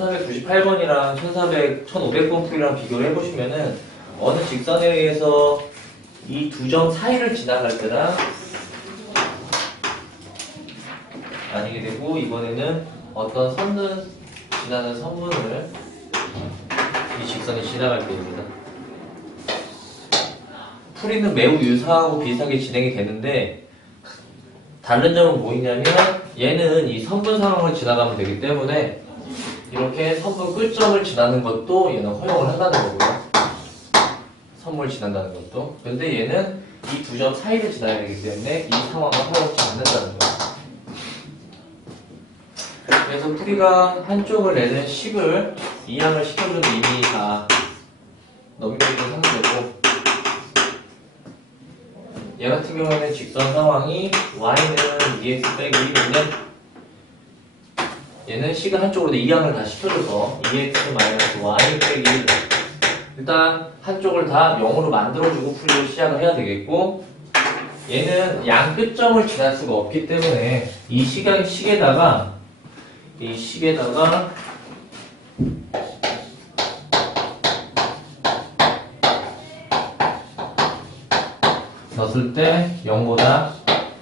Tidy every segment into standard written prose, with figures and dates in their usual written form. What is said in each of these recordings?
1498번이랑 1500번 풀이랑 비교를 해보시면은 어느 직선에 의해서 이 두 점 사이를 지나갈 때랑 아니게 되고, 이번에는 어떤 지나는 선분을 이 직선이 지나갈 때입니다. 풀이는 매우 유사하고 비슷하게 진행이 되는데 다른 점은 뭐있냐면 얘는 이 선분 상황을 지나가면 되기 때문에 이렇게 선분 끝점을 지나는 것도 얘는 허용을 한다는 거고요. 선분을 지난다는 것도. 근데 얘는 이 두 점 사이를 지나야 되기 때문에 이 상황을 허용하지 않는다는 거예요. 그래서 풀이가 한쪽을 내는 식을 이항을 시켜주는 이미 다 넘겨진 상태고, 얘 같은 경우에는 직선 상황이 y는 2x 빼기 1인데 얘는 식을 한쪽으로 이항을 다 시켜줘서 2x 마이너스 y 빼기 1. 일단 한쪽을 다 0으로 만들어주고 풀이를 시작을 해야 되겠고, 얘는 양 끝점을 지날 수가 없기 때문에 이 식에다가 넣었을 때 0보다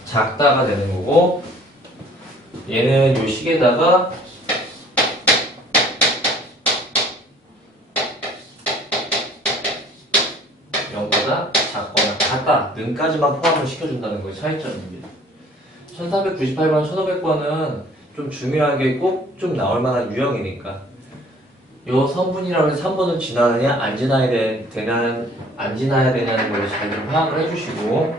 작다가 되는 거고, 얘는 요 식에다가 작거나 같다, 능까지만 포함을 시켜준다는 거예요. 차이점입니다. 1498번, 1500번은 좀 중요하게 꼭 좀 나올 만한 유형이니까 요 선분이라고 해서 3번을 지나느냐 안 지나야 되냐는 걸 잘 좀 파악을 해주시고,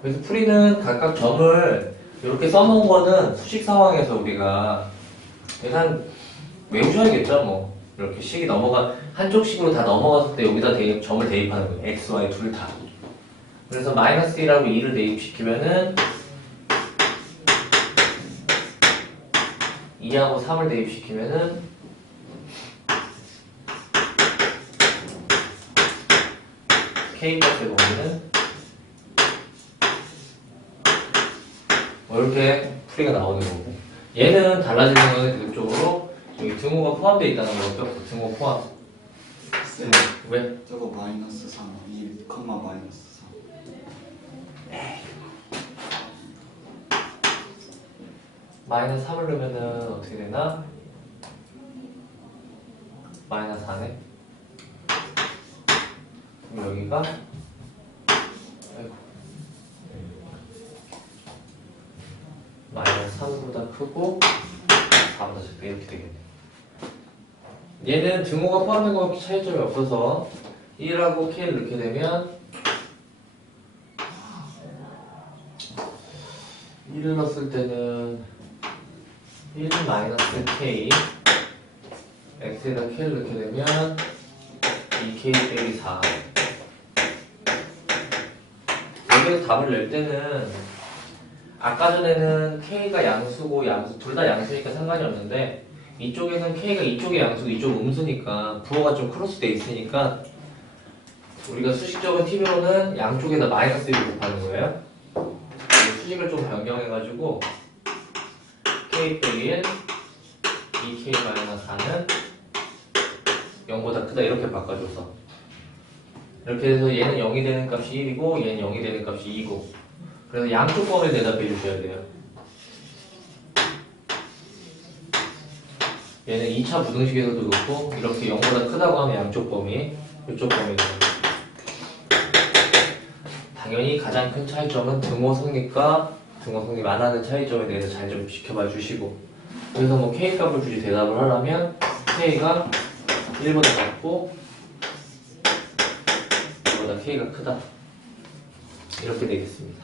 그래서 풀이는 각각 점을 이렇게 써놓은 거는 수식 상황에서 우리가 일단 외우셔야겠죠. 뭐 이렇게 식이 한쪽 식으로 다 넘어갔을 때 여기다 점을 대입하는 거예요. x, y 둘 다. 그래서 마이너스 1하고 2를 대입시키면은 2하고 3을 대입시키면은 k값의 범위는 이렇게 풀이가 나오는 거고, 얘는 달라지는 거는 그쪽으로 여기 등호가 포함되어 있다는 거죠. 등호 포함. 쌤, 왜? 저거 마이너스 3, 2, 마이너스 3. 마이너스 3을 넣으면은 어떻게 되나? 마이너스 4네. 그럼 여기가 마이너스 3보다 크고 4보다 작다 이렇게 되겠네. 얘는 등호가 포함된 거 차이점이 없어서 1하고 k를 넣게 되면 1을 넣었을 때는 1 마이너스 k x에다 k를 넣게 되면 2k 빼기 4. 여기에서 답을 낼 때는 아까 전에는 k가 양수고 둘 다 양수니까 상관이 없는데 이쪽에는 k가 이쪽에 양수고 이쪽 음수니까 부호가 좀 크로스돼 있으니까 우리가 수식적인 팁으로는 양쪽에다 마이너스 1을 곱하는 거예요. 수식을 좀 변경해가지고 k 빼기 1, 2k 마이너스 4는 0보다 크다 이렇게 바꿔줘서 이렇게 해서 얘는 0이 되는 값이 1이고 얘는 0이 되는 값이 2고, 그래서 양쪽 범위에 대답해 주셔야 돼요. 얘는 2차 부등식에서도 그렇고 이렇게 0보다 크다고 하면 양쪽 범위, 이쪽 범위가 당연히 가장 큰 차이점은 등호 성립과 등호 성립 안 하는 차이점에 대해서 잘 좀 지켜봐 주시고, 그래서 뭐 k 값을 주지 대답을 하려면 k가 1보다 작고 1보다 k가 크다 이렇게 되겠습니다.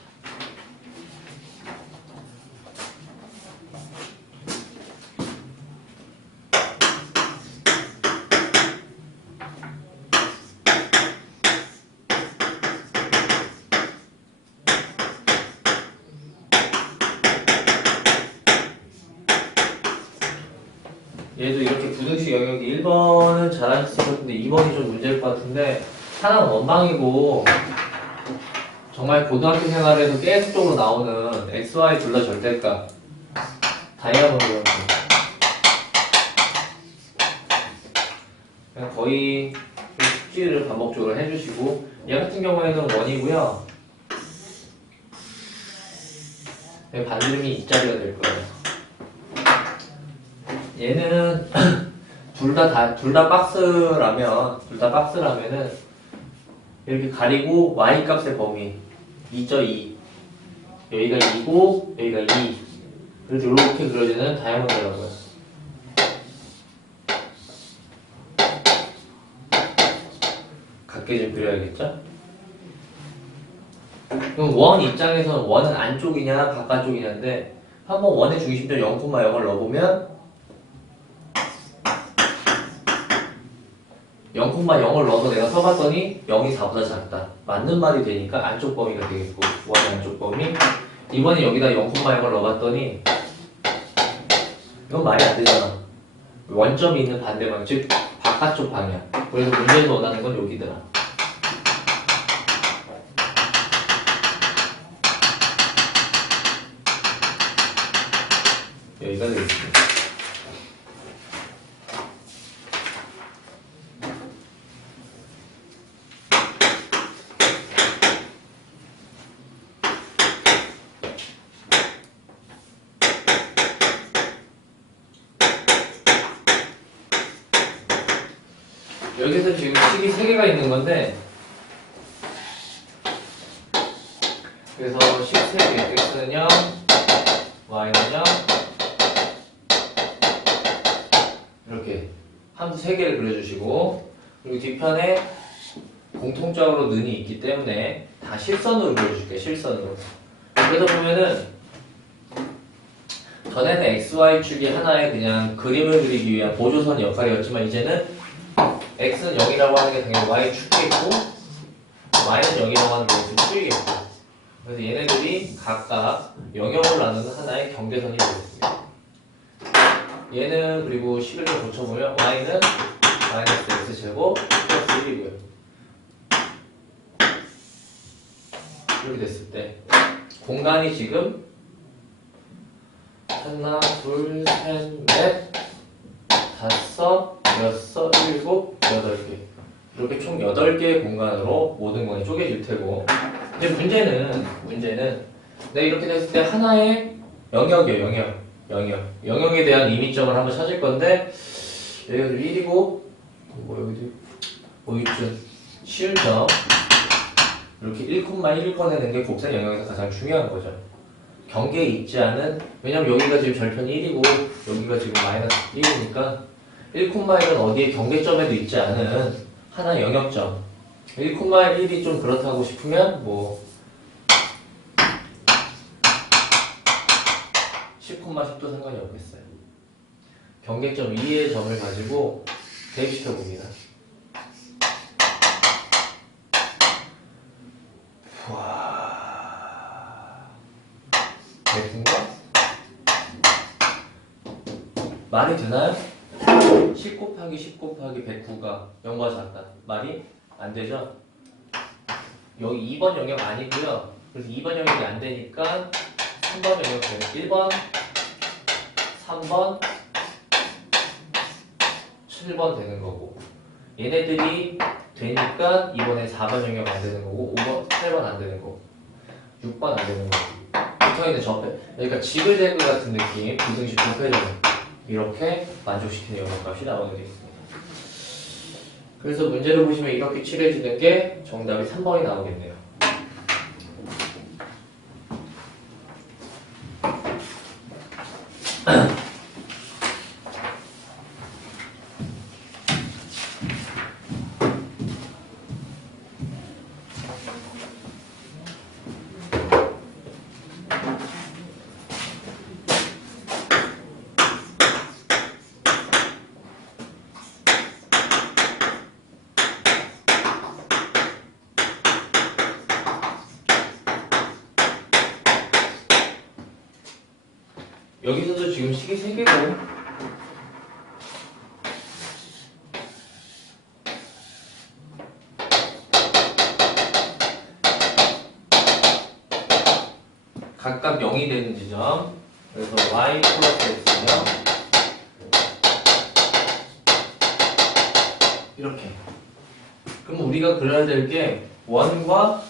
얘도 이렇게 부등식 영역이 1번은 잘하셨을 것 같은데 2번이 좀 문제일 것 같은데, 하나는 원망이고 정말 고등학교 생활에서 계속적으로 나오는 XY 둘 다 절대값 다이아몬드 그냥 거의 숙지를 반복적으로 해주시고 얘 같은 경우에는 원이고요. 반지름이 이 자리가 될 거예요. 얘는 둘 다 박스라면은 이렇게 가리고 y 값의 범위 2.2 여기가 2고 여기가 2 그래서 이렇게 그려지는 다이아몬드라고요. 같게 좀 그려야겠죠? 그럼 원 입장에서는 원은 안쪽이냐 바깥쪽이냐인데 한번 원의 중심점 0,0을 넣어보면 0,0을 넣어서 내가 써봤더니 0이 4보다 작다. 맞는 말이 되니까 안쪽 범위가 되겠고 원의 안쪽 범위. 이번에 여기다 0,0을 넣어봤더니 이건 말이 안 되잖아. 원점이 있는 반대방, 즉 바깥쪽 방향. 그래서 문제에서 원하는 건 여기더라. 여기가 되겠습니다. 여기서 지금 식이 3개가 있는 건데 그래서 식 3개 x는 0, y는 0 이렇게 함수 3개를 그려주시고 그리고 뒤편에 공통적으로 는이 있기 때문에 다 실선으로 그려줄게요. 실선으로. 그러다 보면은 전에는 xy축이 하나의 그냥 그림을 그리기 위한 보조선 역할이었지만 이제는 x는 0이라고 하는 게 당연히 y축이겠고 y는 0이라고 하는 게 x축이겠고 그래서 얘네들이 각각 영역을 나누는 하나의 경계선이 되겠습니다. 얘는 그리고 11로 고쳐보면 y는 마이너스 x제곱 플러스 1이고요. 이렇게 됐을 때 공간이 지금 하나, 둘, 셋, 넷, 다섯, 여섯, 일곱, 8개 이렇게 총 8개의 공간으로 모든 공간이 쪼개질 테고 이제 문제는 내가 이렇게 됐을 때 하나의 영역이에요. 영역에 대한 이미점을 한번 찾을 건데 여기가 1이고 여기도 이쯤 쉬운 점 이렇게 1,1 꺼내는 게 곱셈 영역에서 가장 중요한 거죠. 경계에 있지 않은 왜냐면 여기가 지금 절편이 1이고 여기가 지금 마이너스 1이니까 1,1은 어디에 경계점에도 있지 않은 하나의 영역점 1,1이 좀 그렇다고 싶으면 뭐 10,10도 상관이 없겠어요. 경계점 2의 점을 가지고 대입시켜 봅니다. 말이 되나요? 10 곱하기 10 곱하기 109가 0보다 작다. 말이 안 되죠? 여기 2번 영역 아니고요. 그래서 2번 영역이 안 되니까 3번 영역 되는 1번, 3번, 7번 되는 거고 얘네들이 되니까 이번에 4번 영역 안 되는 거고 5번, 8번 안 되는 거고 6번 안 되는 거고 붙어있는 접해 그러니까 지글재글 같은 느낌 비등식 부패적인 이렇게 만족시키는 영역값이 나오게 되어 있습니다. 그래서 문제를 보시면 이렇게 칠해지는 게 정답이 3번이 나오겠네요. 여기서도 지금 식이 3개고 각각 0이 되는 지점 그래서 y 플러스 x면 이렇게. 그럼 우리가 그려야 될 게 원과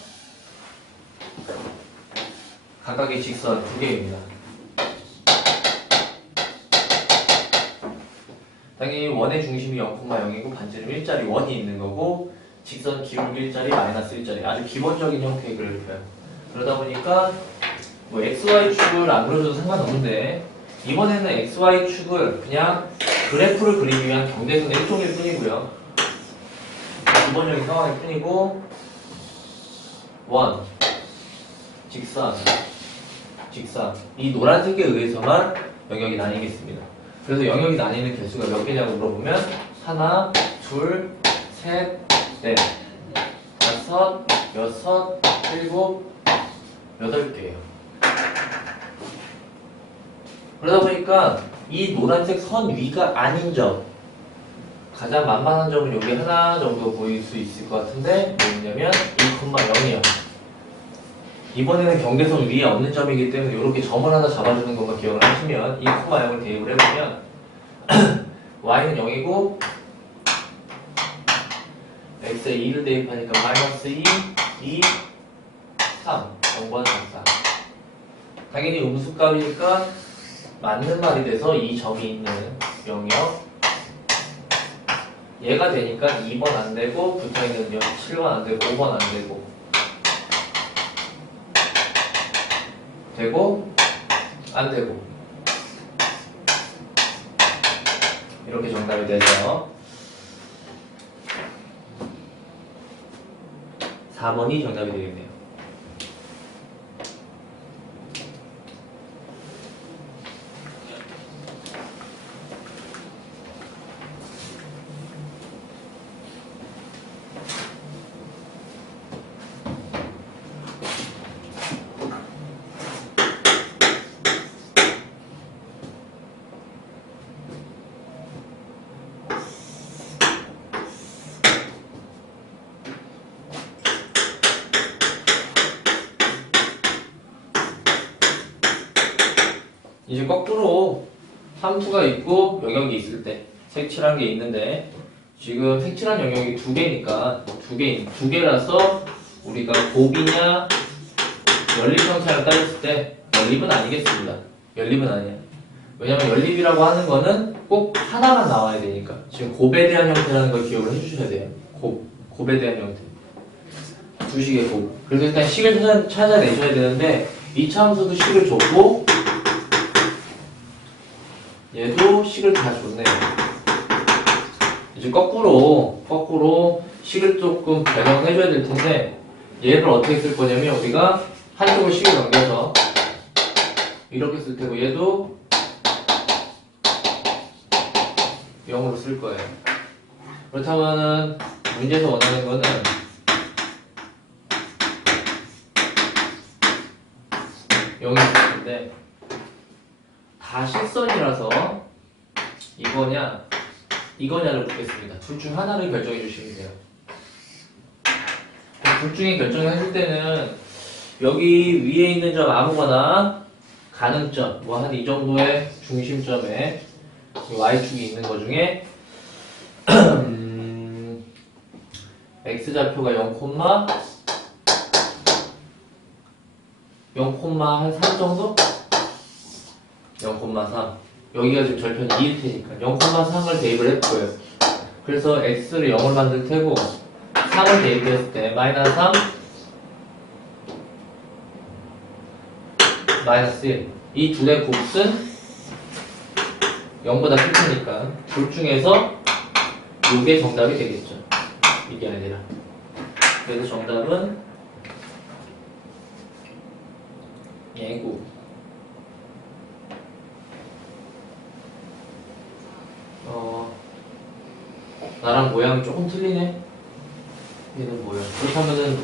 각각의 직선 두 개입니다. 당연히 원의 중심이 0,0이고 반지름 1짜리 원이 있는 거고 직선 기울기 1짜리 마이너스 1짜리 아주 기본적인 형태의 그래프예요. 그러다 보니까 뭐 XY축을 안 그려줘도 상관없는데 이번에는 XY축을 그냥 그래프를 그리기 위한 경계선의 일종일 뿐이고요. 기본적인 상황일 뿐이고 원, 직선 이 노란색에 의해서만 영역이 나뉘겠습니다. 그래서 영역이 나뉘는 개수가 몇 개냐고 물어보면 하나, 둘, 셋, 넷, 다섯, 여섯, 일곱, 8개예요. 그러다 보니까 이 노란색 선 위가 아닌 점 가장 만만한 점은 여기 하나 정도 보일 수 있을 것 같은데 뭐냐면 1,0이에요. 이번에는 경계선 위에 없는 점이기 때문에 이렇게 점을 하나 잡아주는 것만 기억을 하시면 2,0을 대입을 해보면 y는 0이고 x에 2를 대입하니까 마이너스 2, 2, 3 0번 4 당연히 음수값이니까 맞는 말이 돼서 이 점이 있는 영역 얘가 되니까 2번 안 되고 붙어있는 7번 안 되고 5번 안 되고 안 되고 이렇게 정답이 돼서 4번이 정답이 되겠네요. 이제 거꾸로 함수가 있고 영역이 있을 때 색칠한 게 있는데 지금 색칠한 영역이 두 개니까 두 개라서 우리가 곱이냐 연립 형태를 따졌을 때 연립은 아니겠습니다. 연립은 아니야. 왜냐면 연립이라고 하는 거는 꼭 하나만 나와야 되니까 지금 곱에 대한 형태라는 걸 기억을 해주셔야 돼요. 곱에 대한 형태. 두 식의 곱. 그래서 일단 식을 찾아내셔야 되는데 이차 함수도 식을 줬고 얘도 식을 다 줬네요. 이제 거꾸로 식을 조금 변형해줘야 될 텐데 얘를 어떻게 쓸 거냐면 우리가 한쪽을 식을 넘겨서 이렇게 쓸 테고 얘도 0으로 쓸 거예요. 그렇다면은 문제에서 원하는 거는 여기 있을 텐데 다 실선이라서 이거냐를 묻겠습니다. 둘 중 하나를 결정해 주시면 돼요. 둘 중에 결정을 해줄 때는 여기 위에 있는 점 아무거나 가능점 뭐 한 이 정도의 중심점에 y축이 있는 것 중에 x좌표가 0,한 3 정도? 0,3 여기가 지금 절편 2일 테니까 0,3을 대입을 했고요. 그래서 x를 0을 만들 테고 3을 대입했을 때 마이너스 3 마이너스 1 이 둘의 곱은 0보다 클 테니까 둘 중에서 이게 정답이 되겠죠. 이게 아니라 그래서 정답은 얘고 나랑 모양이 조금 틀리네. 얘는 뭐야? 그렇다면은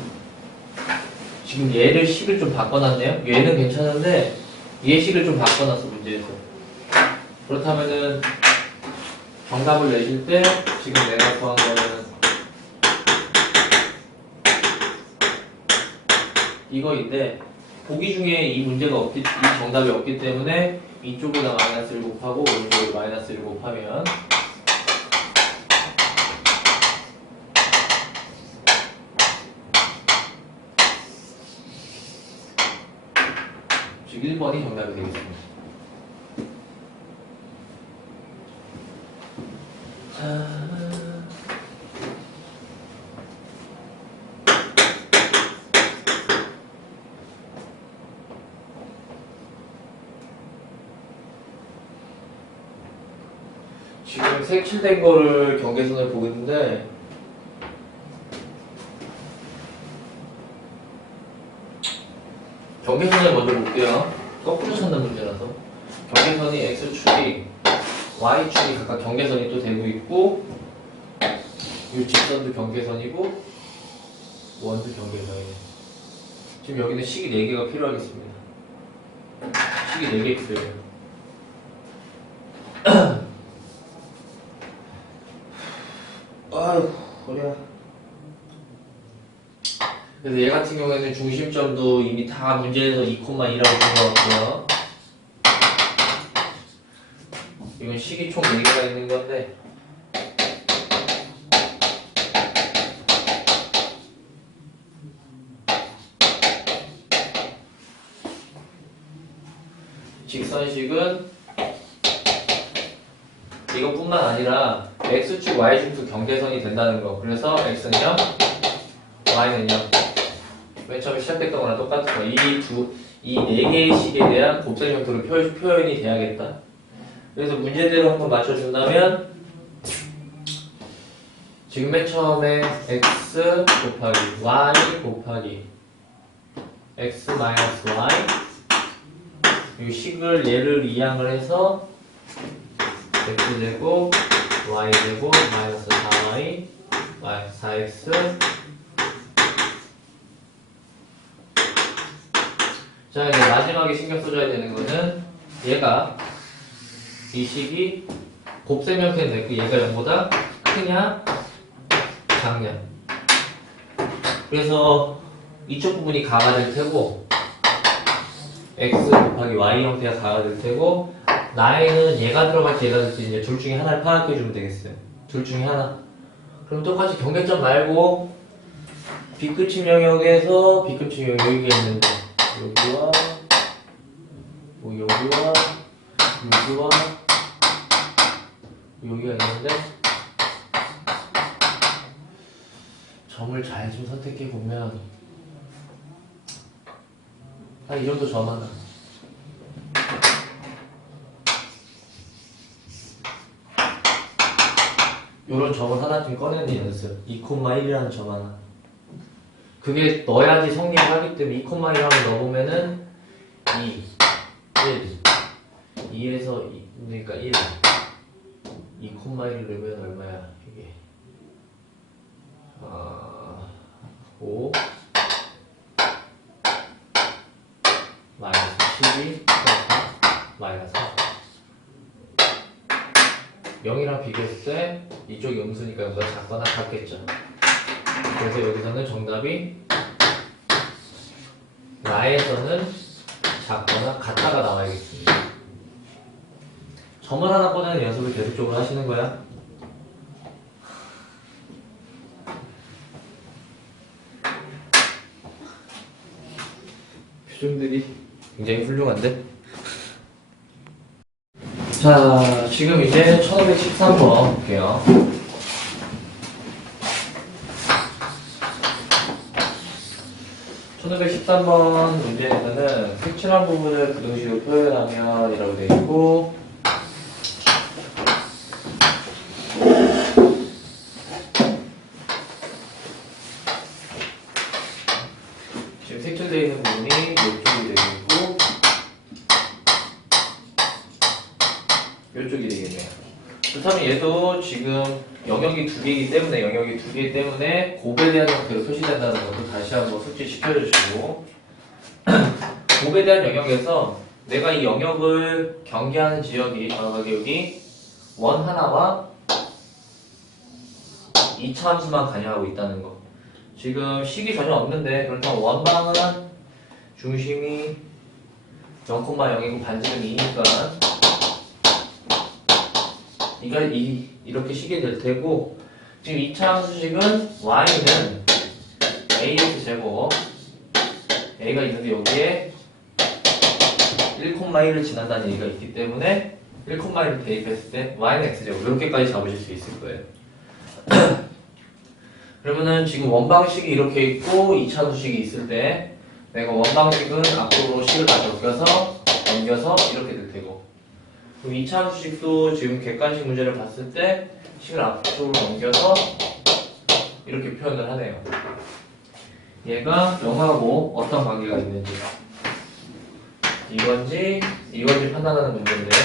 지금 얘를 식을 좀 바꿔놨네요. 얘는 괜찮은데 얘 식을 좀 바꿔놨어 문제에서. 그렇다면은 정답을 내실 때 지금 내가 구한 거는 이거인데 보기 중에 이 정답이 없기 때문에 이쪽에다 마이너스를 곱하고 오른쪽에 마이너스를 곱하면 즉 1번이 정답이 되겠습니다. 자, 지금 색칠된 거를 경계선을 보고 있는데 경계선을 먼저 볼게요. 거꾸로 찾는 문제라서 경계선이 X축이 Y축이 각각 경계선이 또 되고 있고 이 직선도 경계선이고 원도 경계선이에요. 지금 여기는 식이 4개가 필요하겠습니다. 식이 4개 필요해요. 아유 허리야. 그래서 얘 같은 경우에는 중심점도 이미 다 문제에서 2,2라고 본 것 같고요. 이건 식이 총 4개가 있는 건데 직선식은 이것뿐만 아니라 X축, Y축도 경계선이 된다는 거. 그래서 X는 0, Y는 0. 맨 처음에 시작했던 거랑 똑같은 거. 이 4개의 식에 대한 곱셈 형태로 표현이 돼야겠다. 그래서 문제대로 한번 맞춰준다면 지금 맨 처음에 X 곱하기 Y 곱하기 X 마이너스 Y 이 식을 얘를 이항을 해서 X제곱 Y제곱 마이너스 4Y 4X 자 이제 마지막에 신경 써줘야 되는 거는 얘가 이 식이 곱셈 형태는 됐고 얘가 0보다 크냐 작냐 그래서 이쪽 부분이 가가 될 테고 X 곱하기 Y 형태가 가가 될 테고 나에는 얘가 들어갈지 얘가 들어갈지 이제 둘 중에 하나를 파악해 주면 되겠어요. 둘 중에 하나. 그럼 똑같이 경계점 말고 B끝임 영역에서 B끝임 영역 여기가 있는데 여기와 여기와 여기가 있는데 점을 잘 좀 선택해 보면 한 이 정도 점 하나. 요런 점을 하나쯤 꺼내는 연습. 2,1이라는 점 하나. 그게 넣어야지 성립을 하기 때문에 2,1 한번 넣어보면은 2, 1, 2에서 2, 그러니까 1. 2,1을 넣으면 얼마야? 이게 5 마이너스 12 마이너스 4 0이랑 비교했을 때 이쪽이 음수니까 여기가 작거나 같겠죠. 그래서 여기서는 정답이 Y에서는 작거나 같다가 나와야겠습니다. 점을 하나 꺼내는 연습을 계속적으로 하시는 거야. 표정들이 굉장히 훌륭한데? 자, 지금 이제 1513번 볼게요. (1513번) 문제에서는 색칠한 부분을 부등식으로 표현하면 이라고 되어 있고 지금 색칠되어 있는 부분이 이쪽이 되고 있고 이쪽이 되겠네요. 그렇다면 얘도 지금 영역이 2개이기 때문에 곱에 대한 형태로 표시된다는 것도 다시 한번 숙지시켜주시고 곱에 대한 영역에서 내가 이 영역을 경계하는 지역이 정확하게 여기 원 하나와 2차 함수만 관여하고 있다는 거. 지금 식이 전혀 없는데 그렇다면 원방은 중심이 0,0이고 반지름이 2니까 이렇게 식이 될 테고 지금 2차 함수식은 y는 ax 제곱 a가 있는데 여기에 1,1을 지난다는 얘기가 있기 때문에 1,1을 대입했을 때 y는 x제곱 이렇게까지 잡으실 수 있을 거예요. 그러면은 지금 원방식이 이렇게 있고 2차수식이 있을 때 내가 원방식은 앞으로 식을 다 넘겨서 이렇게 될 테고, 그럼 2차수식도 지금 객관식 문제를 봤을 때 식을 앞쪽으로 넘겨서 이렇게 표현을 하네요. 얘가 0하고 어떤 관계가 있는지 이건지 판단하는 문제인데,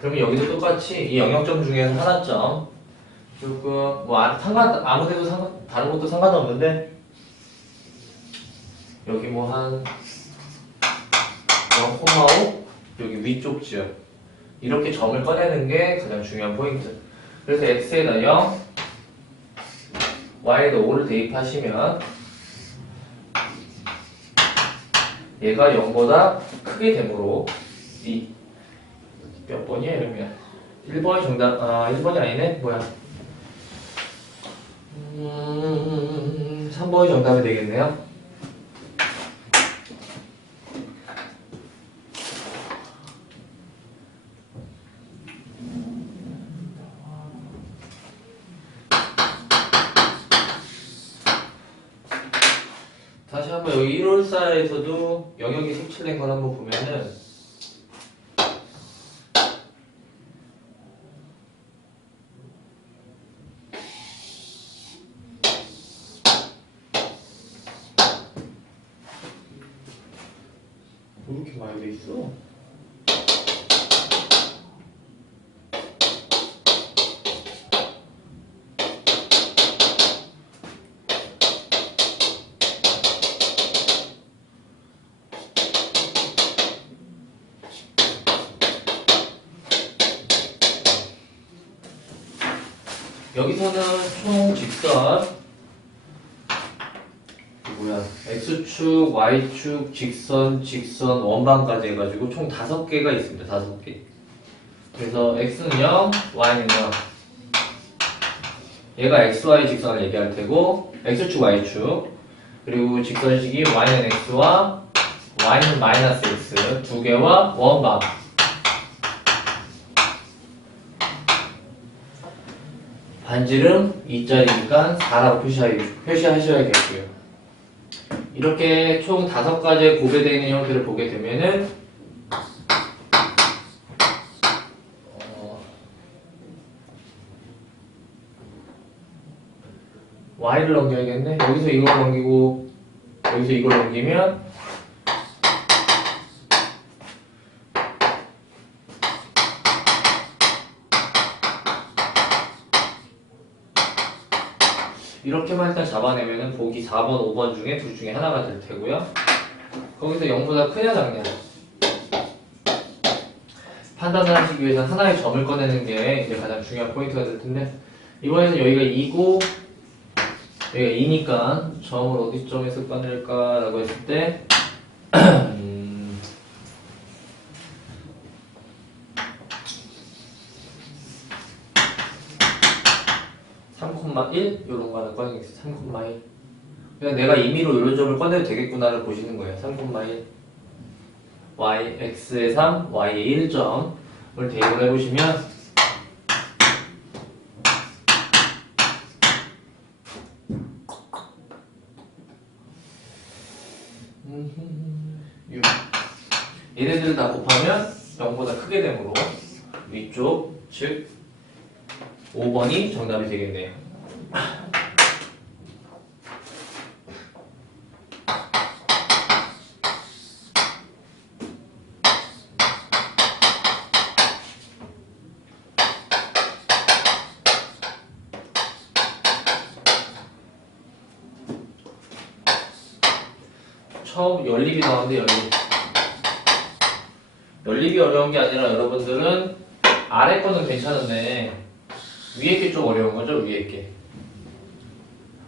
그러면 여기도 똑같이 이 영역점 중에서 하나점 조금 아무 데도 다른 것도 상관없는데 여기 뭐 한 0,5 여기 위쪽 지역 이렇게 점을 꺼내는 게 가장 중요한 포인트. 그래서 x에다 0 y에다 5를 대입하시면 얘가 0보다 크게 되므로 이 몇 번이야 이러면 1번이 정답, 1번이 아니네 뭐야 3번이 정답이 되겠네요. 다시 한번 여기 1월사에서도 영역이 색칠된 걸 한번 보면은 왜 이렇게 많이 돼 있어? 여기서는 총 직선 x축, y축, 직선, 원방까지 해가지고 총 5개가 있습니다. 5개. 그래서 x는 0, y는 0. 얘가 xy 직선을 얘기할 테고 x축, y축 그리고 직선식이 y는 x와 y는 마이너스 x 두 개와 원방. 반지름 2짜리니까 4라고 표시하셔야겠고요. 이렇게 총 5가지의 고배되어 있는 형태를 보게 되면은 y를 넘겨야겠네. 여기서 이걸 넘기고 여기서 이걸 넘기면 이렇게만 일단 잡아내면은 보기 4번, 5번 중에 둘 중에 하나가 될 테고요. 거기서 0보다 크냐 작냐 판단을 하시기 위해서 하나의 점을 꺼내는 게 이제 가장 중요한 포인트가 될 텐데, 이번에는 여기가 2고 여기가 2니까 점을 어디점에서 꺼낼까라고 했을 때 3,1 요런 거 하나 꺼내겠어. 3,1 그냥 내가 임의로 요런 점을 꺼내도 되겠구나를 보시는 거예요. 3,1 y, x에 3, y에 1점을 대입을 해보시면 얘네들을 다 곱하면 0보다 크게 되므로 위쪽 즉 5번이 정답이 되겠네요. 처음 연립이 나왔는데 연립이 어려운 게 아니라 여러분들은 아래 거는 괜찮은데 위에 게 좀 어려운 거죠, 위에 게.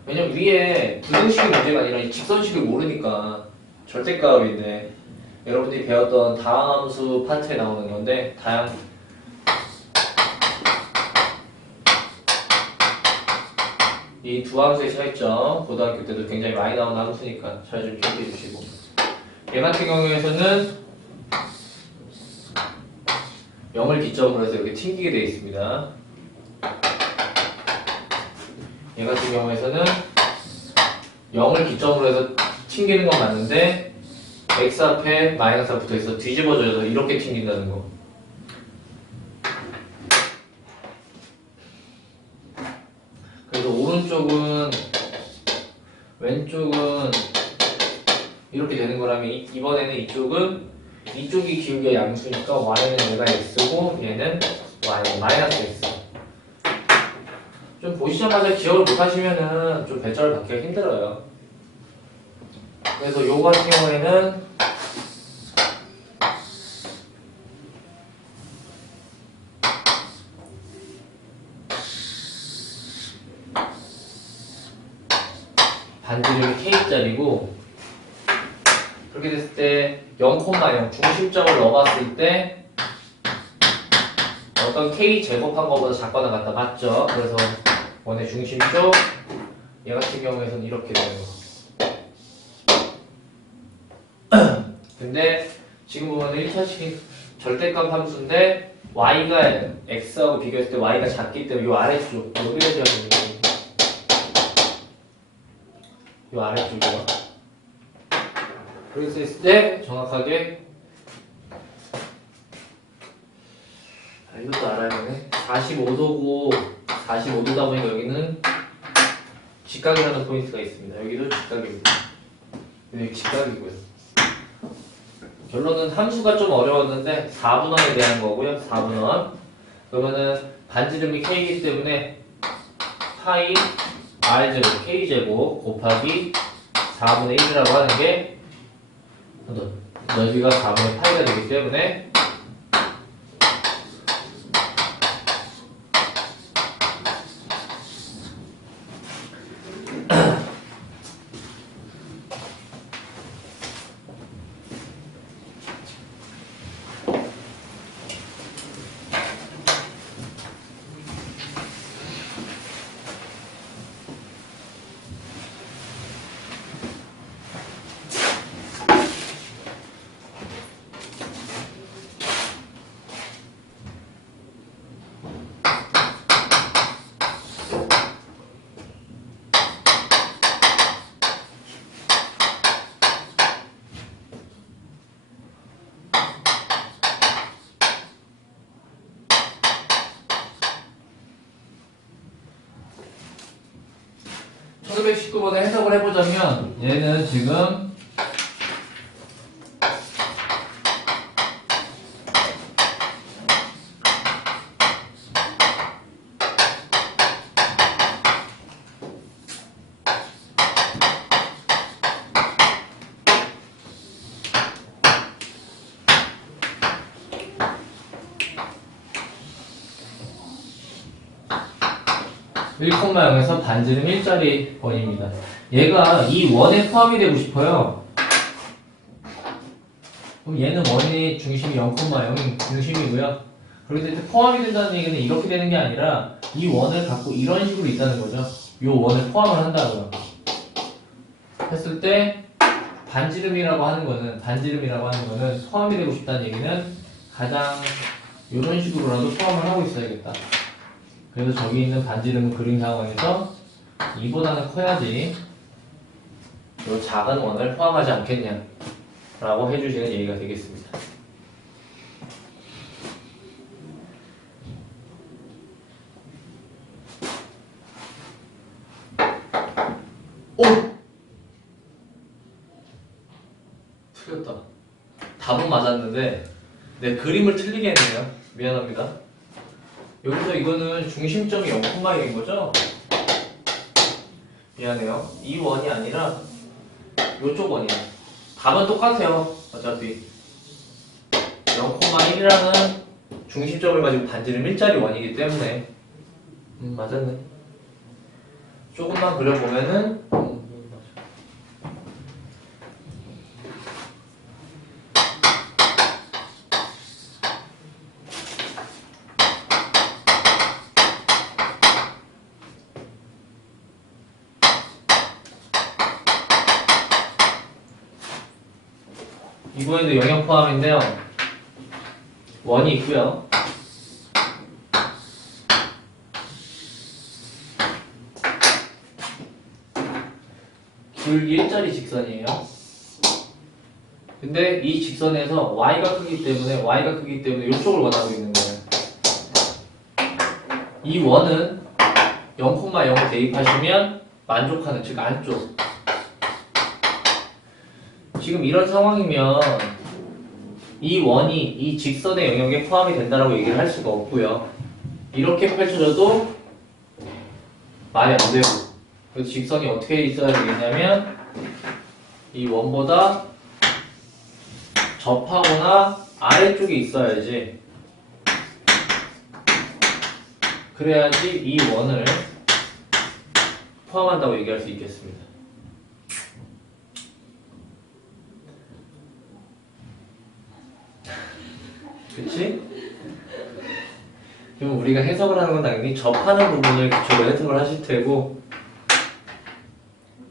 왜냐면 위에 부등식의 문제가 아니라 이 직선식을 모르니까 절대값인데 여러분들이 배웠던 다함수 파트에 나오는 건데 이 두 함수의 차이점 고등학교 때도 굉장히 많이 나오는 함수니까 잘 좀 기억해 주시고, 얘 같은 경우에서는 0을 기점으로 해서 이렇게 튕기게 되어 있습니다. 얘 같은 경우에서는 0을 기점으로 해서 튕기는 건 맞는데 x 앞에 마이너스가 붙어있어 뒤집어져서 이렇게 튕긴다는 거. 그래서 오른쪽은 왼쪽은 이렇게 되는 거라면 이번에는 이쪽이 기울기가 양수니까 y는 얘가 x고 얘는 y는 마이너스 x. 좀 보시자마자 기억을 못하시면은 좀 배점을 받기가 힘들어요. 그래서 요 같은 경우에는 반지름이 k짜리고 그렇게 됐을 때 0,0 중심점을 넣어봤을 때 어떤 k 제곱한 것보다 작거나 같다 맞죠? 그래서 원의 중심 쪽 얘 같은 경우에는 이렇게 되는 거. 근데 지금 보면 1차식 절대값 함수인데 y가 x하고 비교했을 때 y가 작기 때문에 이 아래쪽 여기를 해줘야 됩니다. 이 아래쪽이요. 그래서 했을 때 정확하게 이것도 알아야 되네. 45도고 45도다 보니까 여기는 직각이라는 포인트가 있습니다. 여기도 직각입니다. 여기 직각이고요. 결론은 함수가 좀 어려웠는데 4분원에 대한 거고요. 4분원. 그러면은 반지름이 k이기 때문에 파이 r제곱 k제곱 곱하기 4분의 1이라고 하는 게 넓이가 4분의 파이가 되기 때문에 백 19번에 해석을 해보자면 얘는 지금 (1, 0에서 반지름 1짜리 원입니다. 얘가 이 원에 포함이 되고 싶어요. 그럼 얘는 원의 중심이 0,0이 중심이고요. 그렇게 될 때 포함이 된다는 얘기는 이렇게 되는 게 아니라 이 원을 갖고 이런 식으로 있다는 거죠. 이 원을 포함을 한다고요. 했을 때 반지름이라고 하는 거는 포함이 되고 싶다는 얘기는 가장 이런 식으로라도 포함을 하고 있어야겠다. 그래서 저기 있는 반지름을 그린 상황에서 이보다는 커야지 이 작은 원을 포함하지 않겠냐 라고 해주시는 얘기가 되겠습니다. 오! 틀렸다. 답은 맞았는데 내 그림을 틀리게 했네요. 미안합니다. 여기서 이거는 중심점이 0,1인 거죠? 미안해요. 이 원이 아니라 이쪽 원이에요. 답은 똑같아요. 어차피 0,1이라는 중심점을 가지고 반지름 1짜리 원이기 때문에 맞았네. 조금만 그려보면은 이번에도 영역 포함인데요. 원이 있고요. 줄 일자리 직선이에요. 근데 이 직선에서 y가 크기 때문에 이쪽을 원하고 있는 거예요. 이 원은 0,0을 대입하시면 만족하는, 즉 안쪽. 지금 이런 상황이면 이 원이 이 직선의 영역에 포함이 된다라고 얘기를 할 수가 없고요. 이렇게 펼쳐져도 말이 안 되고. 그래서 직선이 어떻게 있어야 되겠냐면 이 원보다 접하거나 아래쪽에 있어야지. 그래야지 이 원을 포함한다고 얘기할 수 있겠습니다. 그치? 그럼 우리가 해석을 하는 건 당연히 접하는 부분을 기초로 해석을 하실 테고,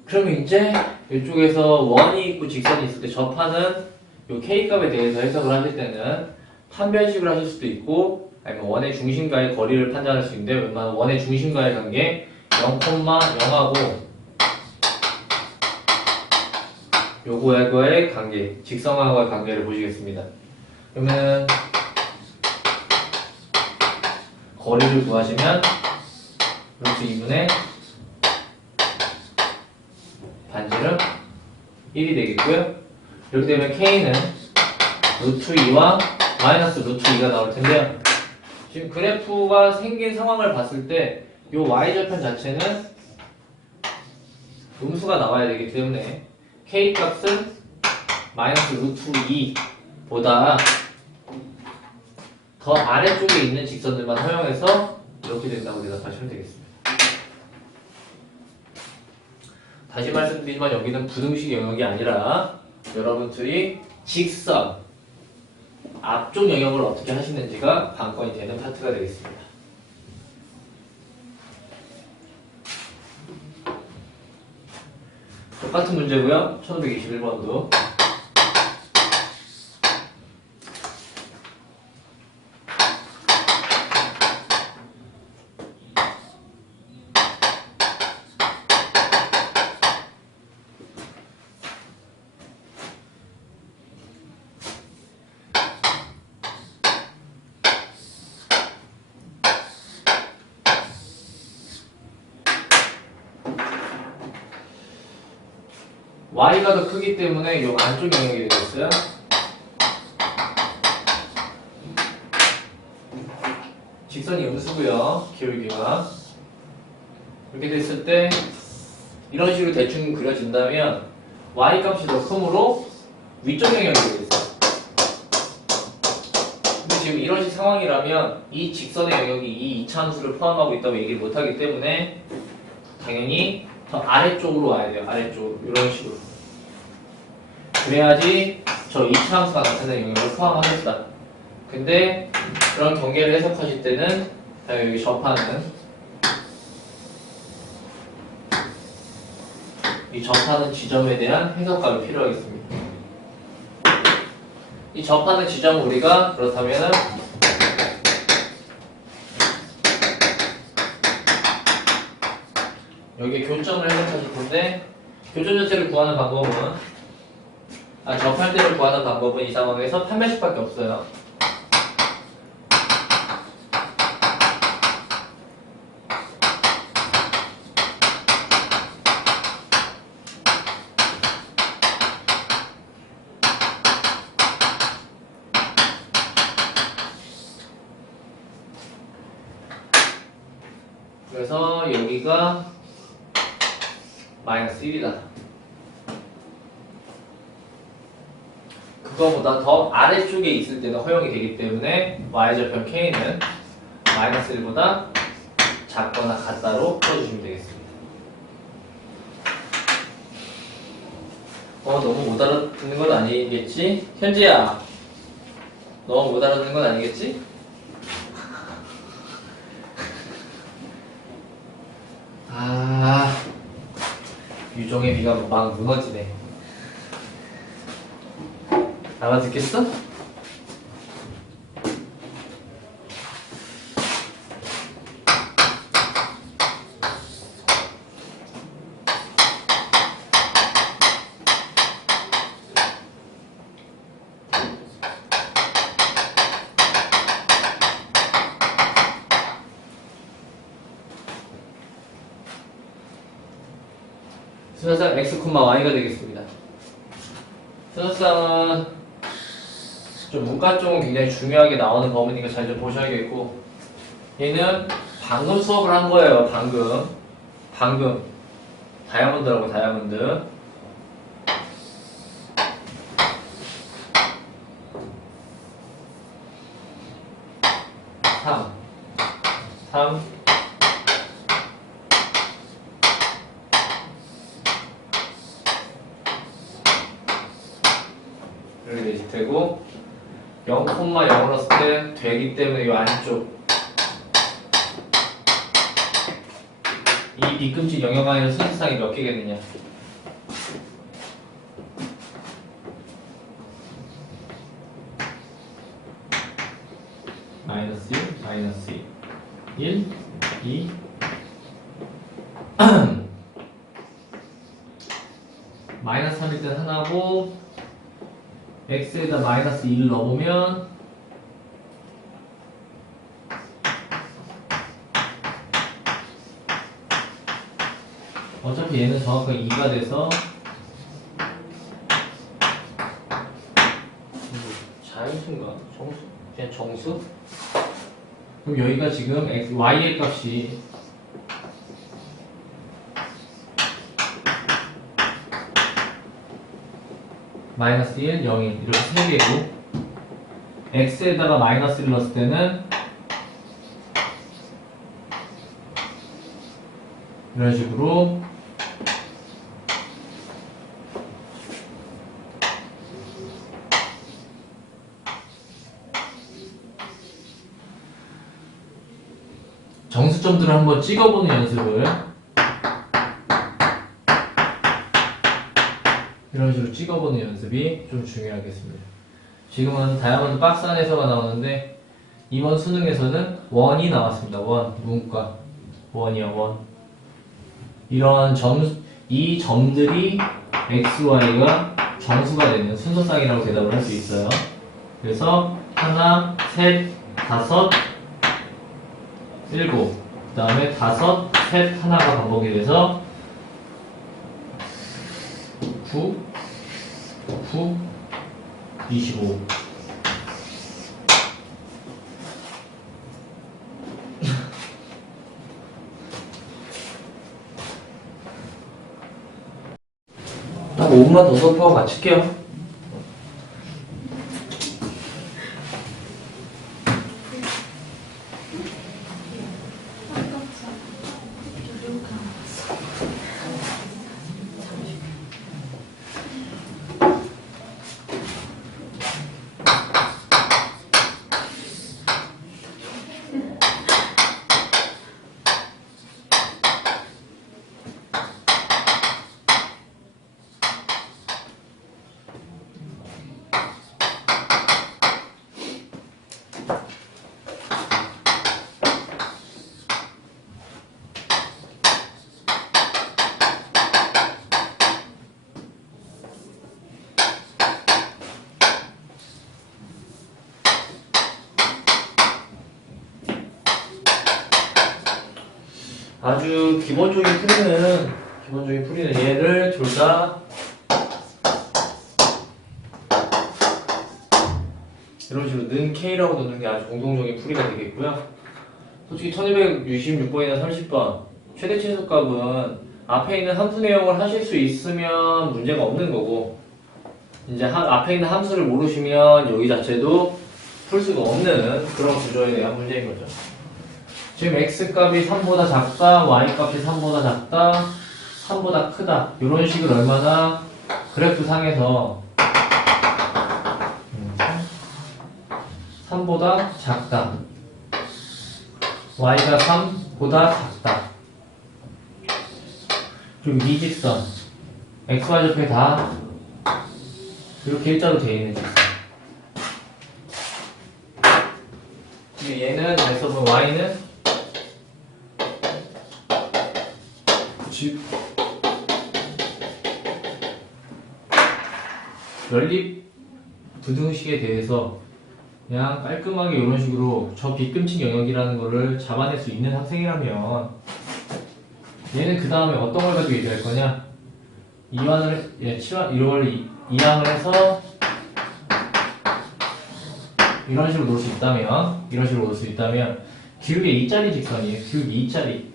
그러면 이제 이쪽에서 원이 있고 직선이 있을 때 접하는 요 K값에 대해서 해석을 하실 때는 판별식으로 하실 수도 있고, 아니면 원의 중심과의 거리를 판단할 수 있는데, 웬만하면 원의 중심과의 관계 0,0하고 요거의 관계, 직선하고의 관계를 보시겠습니다. 그러면 거리를 구하시면 루트 2분의 반지름 1이 되겠고요. 이렇게 되면 K는 루트 2와 마이너스 루트 2가 나올 텐데요. 지금 그래프가 생긴 상황을 봤을 때 이 y절편 자체는 음수가 나와야 되기 때문에 K 값은 마이너스 루트 2보다 더 아래쪽에 있는 직선들만 허용해서 이렇게 된다고 대답하시면 되겠습니다. 다시 말씀드리지만 여기는 부등식 영역이 아니라 여러분들이 직선 앞쪽 영역을 어떻게 하시는지가 관건이 되는 파트가 되겠습니다. 똑같은 문제고요. 1521번도 y가 더 크기 때문에 이 안쪽 영역이 되겠어요. 직선이 음수고요. 기울기가 이렇게 됐을 때 이런 식으로 대충 그려진다면 y 값이 더 크므로 위쪽 영역이 되겠어요. 근데 지금 이런 식 상황이라면 이 직선의 영역이 이 이차함수를 포함하고 있다고 얘기를 못하기 때문에 당연히 더 아래쪽으로 와야 돼요. 아래쪽으로 이런 식으로. 그래야지 저 이차함수가 나타내는 영역을 포함하겠다. 근데 그런 경계를 해석하실 때는 여기 접하는 이 접하는 지점에 대한 해석감이 필요하겠습니다. 이 접하는 지점을 우리가 그렇다면은 여기에 교점을 해석하실 텐데 교점 자체를 구하는 방법은 접할 때를 구하는 방법은 이 상황에서 판별식밖에 없어요. 그래서 여기가 마이너스 1이다. 그거보다 더 아래쪽에 있을 때는 허용이 되기 때문에 y절편 k는 마이너스 1보다 작거나 같다로 풀어주시면 되겠습니다. 너무 못 알아듣는 건 아니겠지? 현지야, 너무 못 알아듣는 건 아니겠지? 유종의 비가 막 무너지네. 알아듣겠어? 순서상 x, y가 되겠습니다. 순서상은 좀 문과 쪽은 굉장히 중요하게 나오는 범위니까 잘 좀 보셔야겠고, 얘는 방금 수업을 한 거예요. 방금 다이아몬드라고 다이아몬드. 3 이렇게 되고 0,0을 넣었을 때 되기 때문에 이 안쪽 이 비끔찍 영역 안에서 순서상이 몇 개겠느냐? 마이너스 1, 마이너스 1, 2 마이너스 3일 땐 하나고 x에다 마이너스 2를 넣어보면 어차피 얘는 정확하게 2가 돼서 자연수인가? 정수? 그냥 정수? 그럼 여기가 지금 y의 값이 마이너스 1, 0, 1 이렇게 3개고 x에다가 마이너스 1을 넣었을 때는 이런 식으로 정수점들을 한번 찍어보는 연습을 이런 식으로 찍어보는 연습이 좀 중요하겠습니다. 지금은 다이아몬드 박스 안에서가 나오는데 이번 수능에서는 원이 나왔습니다. 원, 문과 원이야 원. 이런 이 점들이 x, y가 정수가 되는 순서상이라고 대답을 할 수 있어요. 그래서 하나, 셋, 다섯, 일곱, 그 다음에 다섯, 셋, 하나가 반복이 돼서 9, 25. 한 5분만 더 수업하고 마칠게요. 아주 기본적인 풀이는 얘를 둘 다 이런 식으로 는 K라고 넣는 게 아주 공통적인 풀이가 되겠고요. 솔직히 1266번이나 30번 최대 친수값은 앞에 있는 함수 내용을 하실 수 있으면 문제가 없는 거고, 이제 앞에 있는 함수를 모르시면 여기 자체도 풀 수가 없는 그런 구조에 대한 문제인 거죠. 지금 x값이 3보다 작다, y값이 3보다 작다, 3보다 크다 이런 식을 얼마나 그래프 상에서 3보다 작다, y가 3보다 작다, 그리고 이 직선 x, y 좌표에 다 이렇게 일자로 되어 있는 직선. 얘는 잘 써보면 y는 연립 부등식에 대해서 그냥 깔끔하게 이런 식으로 저 비끔칭 영역이라는 거를 잡아낼 수 있는 학생이라면 얘는 그 다음에 어떤 걸 가지고 얘기할 거냐? 2항을 이걸 2항을 해서 이런 식으로 놓을 수 있다면 기울기 2짜리 직선이에요. 기울기 2짜리.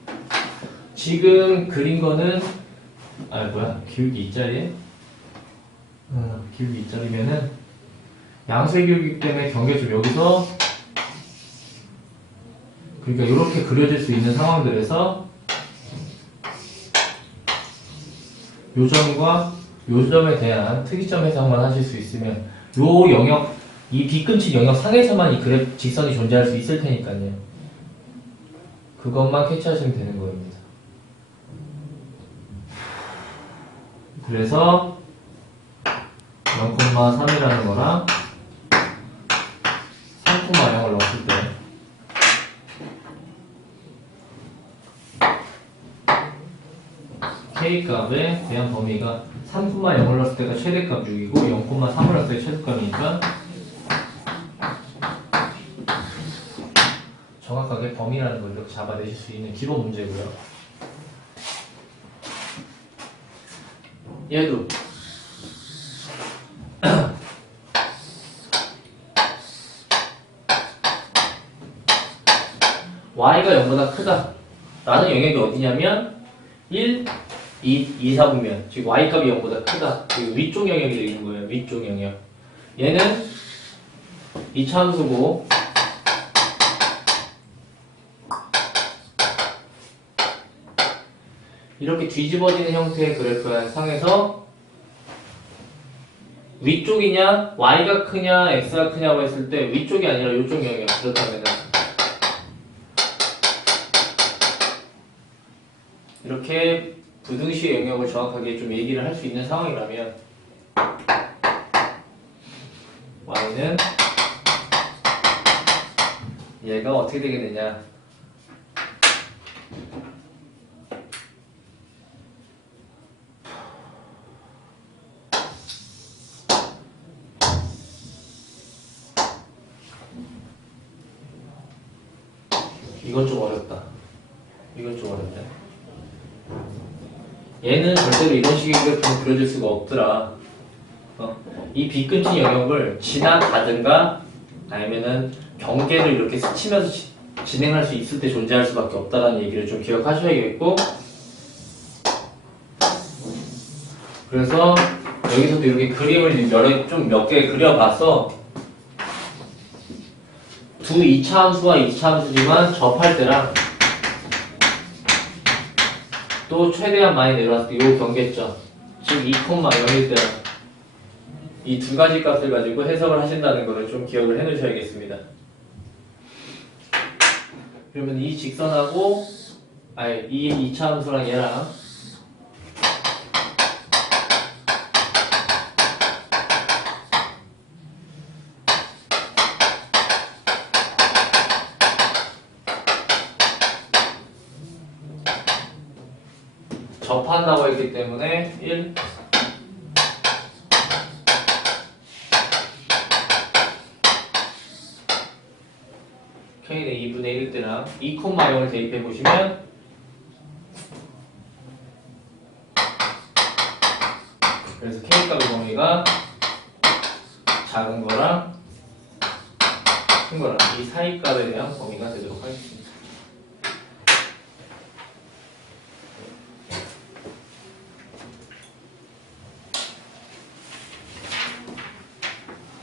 지금 그린 거는 기울기 2짜리에? 기울기 2짜리면은 양수의 기울기 때문에 경계 좀 여기서 그러니까 이렇게 그려질 수 있는 상황들에서 요 점과 요 점에 대한 특이점 해석만 하실 수 있으면 요 영역, 이 빗금친 영역 상에서만 이 그래프 직선이 존재할 수 있을 테니까요. 그것만 캐치하시면 되는 겁니다. 그래서 0,3이라는 거랑 3,0을 넣었을 때 K값에 대한 범위가 3,0을 넣었을 때가 최대값 6이고 0,3을 넣었을 때 최소값이니까 정확하게 범위라는 걸 이렇게 잡아내실 수 있는 기본 문제고요. 얘도 y가 0보다 크다 라는 영역이 어디냐면 1, 2, 4분면 즉 y값이 0보다 크다. 그 위쪽 영역이 되는 거예요. 위쪽 영역. 얘는 이차함수고 이렇게 뒤집어지는 형태의 그래프의 상에서 위쪽이냐 y가 크냐 x가 크냐고 했을 때 위쪽이 아니라 이쪽 영역. 그렇다면은 이렇게 부등식의 영역을 정확하게 좀 얘기를 할 수 있는 상황이라면 y는 얘가 어떻게 되게 되냐, 이건 좀 어렵다. 이건 좀 어렵네. 얘는 절대로 이런 식의 그래프는 그려질 수가 없더라. 이 빗금친 영역을 지나가든가 아니면은 경계를 이렇게 스치면서 진행할 수 있을 때 존재할 수밖에 없다는 얘기를 좀 기억하셔야겠고, 그래서 여기서도 이렇게 그림을 몇 개 그려봐서 두 2차 함수와 2차 함수지만 접할 때랑 또 최대한 많이 내려왔을 때 요 경계점, 즉 2,0일 때랑 이 두 가지 값을 가지고 해석을 하신다는 것을 좀 기억을 해 놓으셔야겠습니다. 그러면 이 직선하고 이 2차 함수랑 얘랑 접한다고 했기 때문에 1 K의 2분의 1 때랑 2,0을 대입해 보시면 그래서 K값의 범위가 작은 거랑 큰 거랑 이 사이 값에 대한 범위가 되도록 하겠습니다.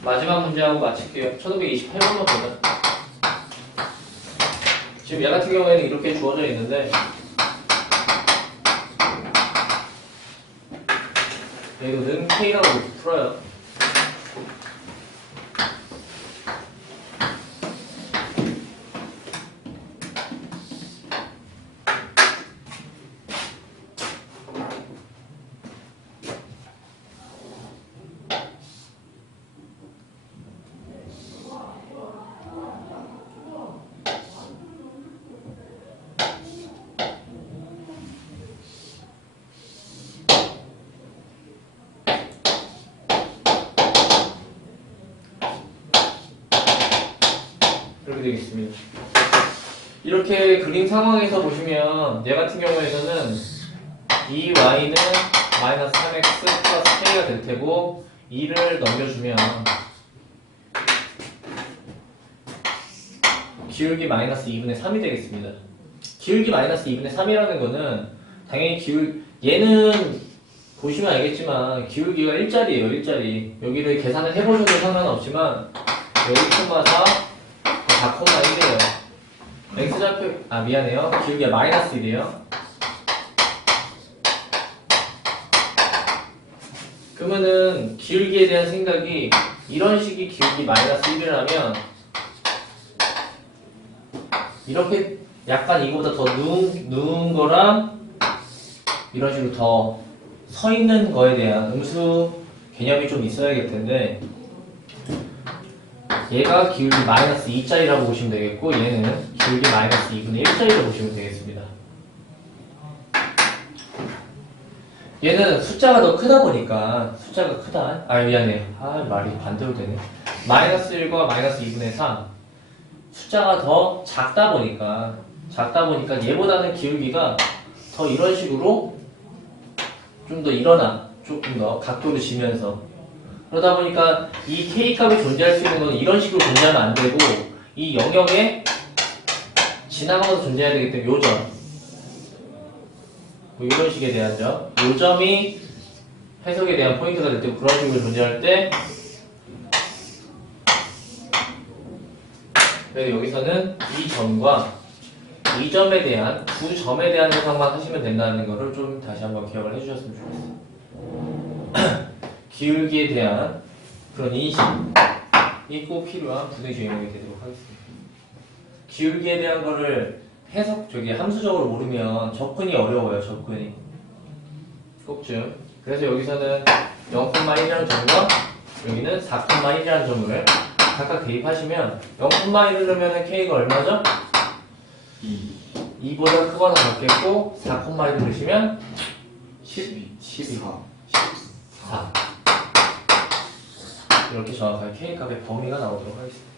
마지막 문제하고 마칠게요. 1528번만 보자. 지금 얘 같은 경우에는 이렇게 주어져 있는데 이거는 K라고 풀어요. 이렇게 되겠습니다. 이렇게 그림 상황에서 보시면 얘 같은 경우에서는 이 y는 마이너스 3x 플러스 k가 될 테고 2를 넘겨주면 기울기 마이너스 2분의 3이 되겠습니다. 기울기 마이너스 2분의 3이라는 거는 당연히 얘는 보시면 알겠지만 기울기가 1짜리예요. 1짜리. 여기를 계산을 해보셔도 상관없지만 여기 콤마 4, 4 콤마 1이에요. x좌표 미안해요. 기울기가 마이너스 1이에요. 그러면은 기울기에 대한 생각이 이런 식의 기울기 마이너스 1이라면 이렇게 약간 이거보다 더 누운 거랑 이런 식으로 더 서 있는 거에 대한 음수 개념이 좀 있어야겠 텐데 얘가 기울기 마이너스 2짜리라고 보시면 되겠고 얘는 기울기 마이너스 2분의 1짜리라고 보시면 되겠습니다. 얘는 숫자가 더 크다 보니까 숫자가 크다. 미안해. 말이 반대로 되네. 마이너스 1과 마이너스 2분의 3 숫자가 더 작다 보니까 얘보다는 기울기가 더 이런 식으로 좀 더 일어나. 조금 더 각도를 지면서 그러다 보니까 이 K값이 존재할 수 있는 건 이런 식으로 존재하면 안 되고 이 영역에 지나가면서 존재해야 되기 때문에 요점 이런 식에 대한 점 요점이 해석에 대한 포인트가 될 때 그런 식으로 존재할 때 그래서 여기서는 이 점과 이 점에 대한 두 점에 대한 해석만 하시면 된다는 거를 좀 다시 한번 기억을 해주셨으면 좋겠어요. 기울기에 대한 그런 인식이 꼭 필요한 분의 주인공이 되도록 하겠습니다. 기울기에 대한 거를 함수적으로 모르면 접근이 어려워요. 접근이 꼭 좀. 그래서 여기서는 0,1이라는 점과 여기는 4,1이라는 점을 각각 대입하시면 0,1을 넣으면 K가 얼마죠? 2보다 크거나 같겠고 4,1을 넣으시면 12 4 이렇게 정확하게 K값의 범위가 나오도록 하겠습니다.